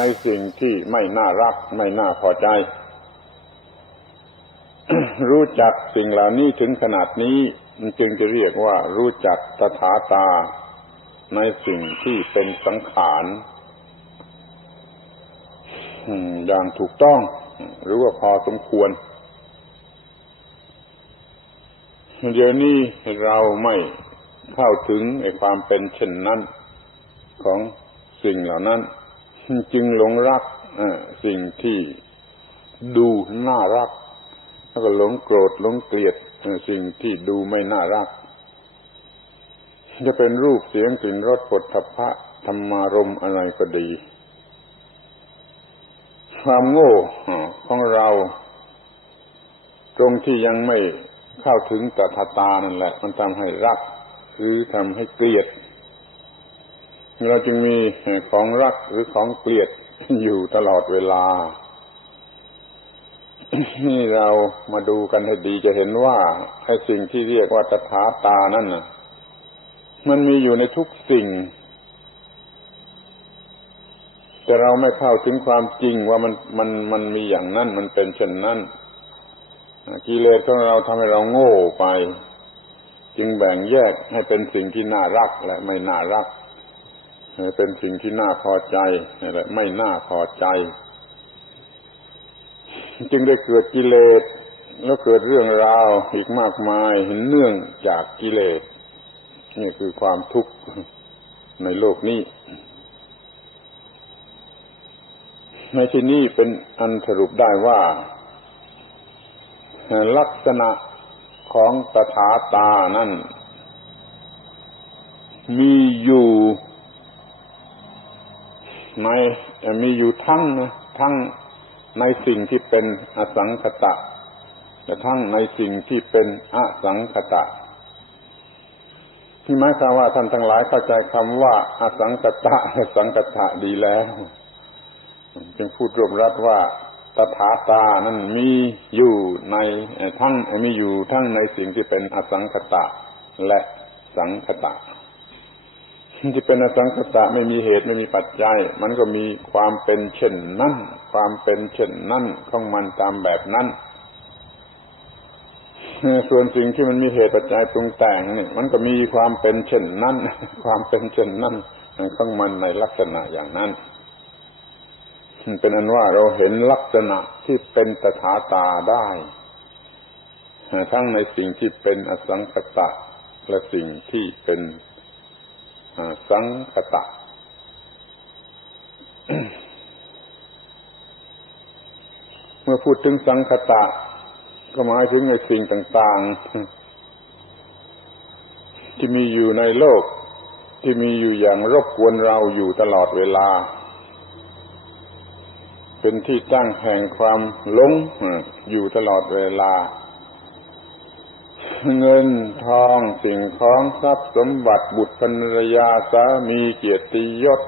ในสิ่งที่ไม่น่ารักไม่น่าพอใจ รู้จักสิ่งเหล่านี้ถึงขนาดนี้จึงจะเรียกว่ารู้จักตถาตาในสิ่งที่เป็นสังขารอย่างถูกต้อง หรือว่าพอสมควร เดี๋ยวนี้เราไม่เข้าถึงไอ้ความเป็นเช่นนั้นของสิ่งเหล่านั้น จึงหลงรักสิ่งที่ดูน่ารัก แล้วก็หลงโกรธหลงเกลียดสิ่งที่ดูไม่น่ารัก จะเป็นรูปเสียงกลิ่นรสผลทพะธรรมารมอะไรก็ดี ความโง่ของเรา ตรงที่ยังไม่เข้าถึงตถาตานั่นแหละ มันทำให้รัก หรือทำให้เกลียด เราจึงมีของรักหรือของเกลียดอยู่ตลอดเวลา นี่เรามาดูกันให้ดีจะเห็นว่าไอ้สิ่งที่เรียกว่าตถาตานั่นน่ะ มันมีอยู่ในทุกสิ่ง แต่เราไม่เข้าถึงความจริงว่ามันมันมันมีอย่างนั้นมันเป็นเช่นนั้นกิเลสของเราทำให้เราโง่ไป จึงแบ่งแยกให้เป็นสิ่งที่น่ารักและไม่น่ารัก เป็นสิ่งที่น่าพอใจและไม่น่าพอใจ จึงได้เกิดกิเลสแล้วเกิดเรื่องราวอีกมากมายเห็นเนื่องจากกิเลสนี่คือความทุกข์ในโลกนี้ ในที่นี้เป็นอันสรุปได้ว่า ลักษณะของตถาตานั่นมีอยู่ ในมีอยู่ทั้งนะทั้งในสิ่งที่เป็นอสังคตะกระทั่งในสิ่งที่เป็นอสังคตะที่หมายความว่าท่านทั้งหลายเข้าใจคำว่าอสังคตะสังคตะดีแล้วจึงพูดรวมรัดว่าตถาตานั้นมีอยู่ในทั้งมีอยู่ทั้งในสิ่งที่เป็นอสังคตะและสังคตะ ที่เป็นอสังขตะไม่มีเหตุไม่มีปัจจัย มันก็มีความเป็นเช่นนั้นความเป็นเช่นนั้นของมันตามแบบนั้นส่วนสิ่งที่มันมีเหตุปัจจัยปรุงแต่งนี่มันก็มีความเป็นเช่นนั้นความเป็นเช่นนั้นของมันในลักษณะอย่างนั้นเป็นอันว่าเราเห็นลักษณะที่เป็นตถาตาได้ ทั้งในสิ่งที่เป็นอสังขตะและสิ่งที่เป็น สังคตะเมื่อพูดถึงสังคตะ ก็หมายถึงในสิ่งต่าง ๆ ที่มีอยู่ในโลก ที่มีอยู่อย่างรบกวนเราอยู่ตลอดเวลา เป็นที่ตั้งแห่งความหลงอยู่ตลอดเวลา เงินทองสิ่งของทรัพย์สมบัติบุตรภรรยาสามีเกียรติยศ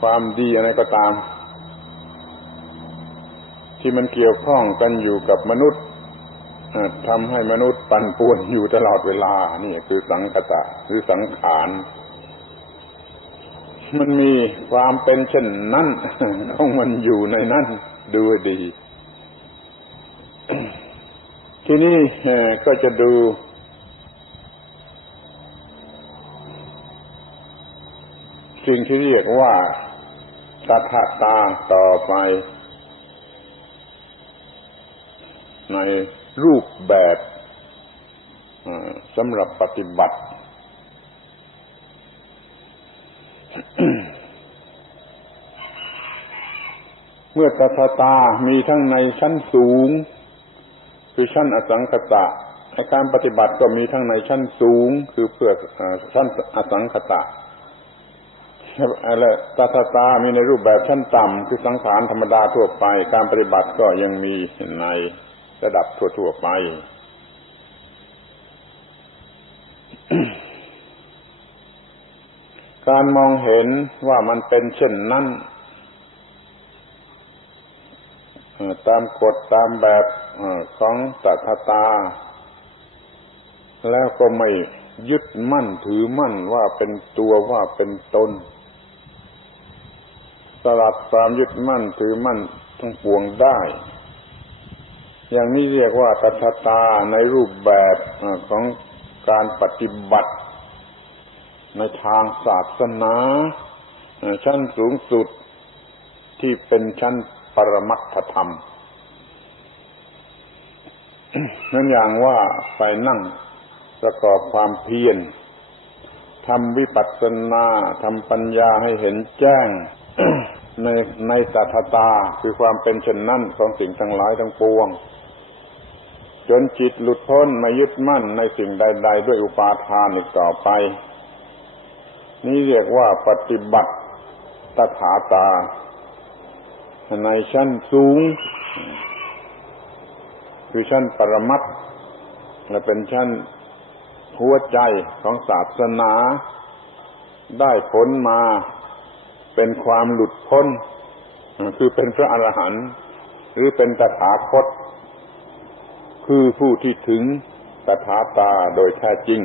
ความดีอะไรก็ตาม ที่มันเกี่ยวข้องกันอยู่กับมนุษย์ทำให้มนุษย์ปั่นป่วนอยู่ตลอดเวลา นี่คือสังคตะหรือสังขาร มันมีความเป็นเช่นนั้นของมันอยู่ในนั้นดูดี ทีนี้ก็จะดูสิ่งที่เรียกว่าตถาตาต่อไป ในรูปแบบสำหรับปฏิบัติ เมื่อตถาตามีทั้งในชั้นสูง คือชั้นอสังคตะการปฏิบัติก็มีทั้งในชั้นสูง คือเพื่อชั้นอสังคตะอะตาตาตามีในรูปแบบชั้นต่ำคือสังขารธรรมดาทั่วไป การปฏิบัติก็ยังมีในระดับทั่วๆไป การมองเห็นว่ามันเป็นเช่นนั้นตามกฎตามแบบ ของตถาตา แล้วก็ไม่ยึดมั่นถือมั่นว่าเป็นตัวว่าเป็นตนสลัดความยึดมั่นถือมั่นทั้งปวงได้ อย่างนี้เรียกว่าตัทตาในรูปแบบอของการปฏิบัติ ในทางศาสนาอ่าชั้นสูงสุดที่เป็นชั้นปรมัตถธรรม นั่นอย่างว่าไปนั่งประกอบความเพียรทำวิปัสสนาทำปัญญาให้เห็นแจ้ง ในในสัทตาคือความเป็นเช่นนั้นของสิ่งทั้งหลายทั้งปวง จนจิตหลุดพ้นไม่ยึดมั่นในสิ่งใด ๆ ด้วยอุปาทานอีกต่อไป นี่เรียกว่าปฏิบัติตถาตา ในชั้นสูง คือชั้นปรมัตและเป็นชั้นหัวใจของศาสนา ได้ผลมาเป็นความหลุดพ้น คือเป็นพระอรหันต์หรือเป็นตถาคต คือผู้ที่ถึงตถาตาโดยแท้จริง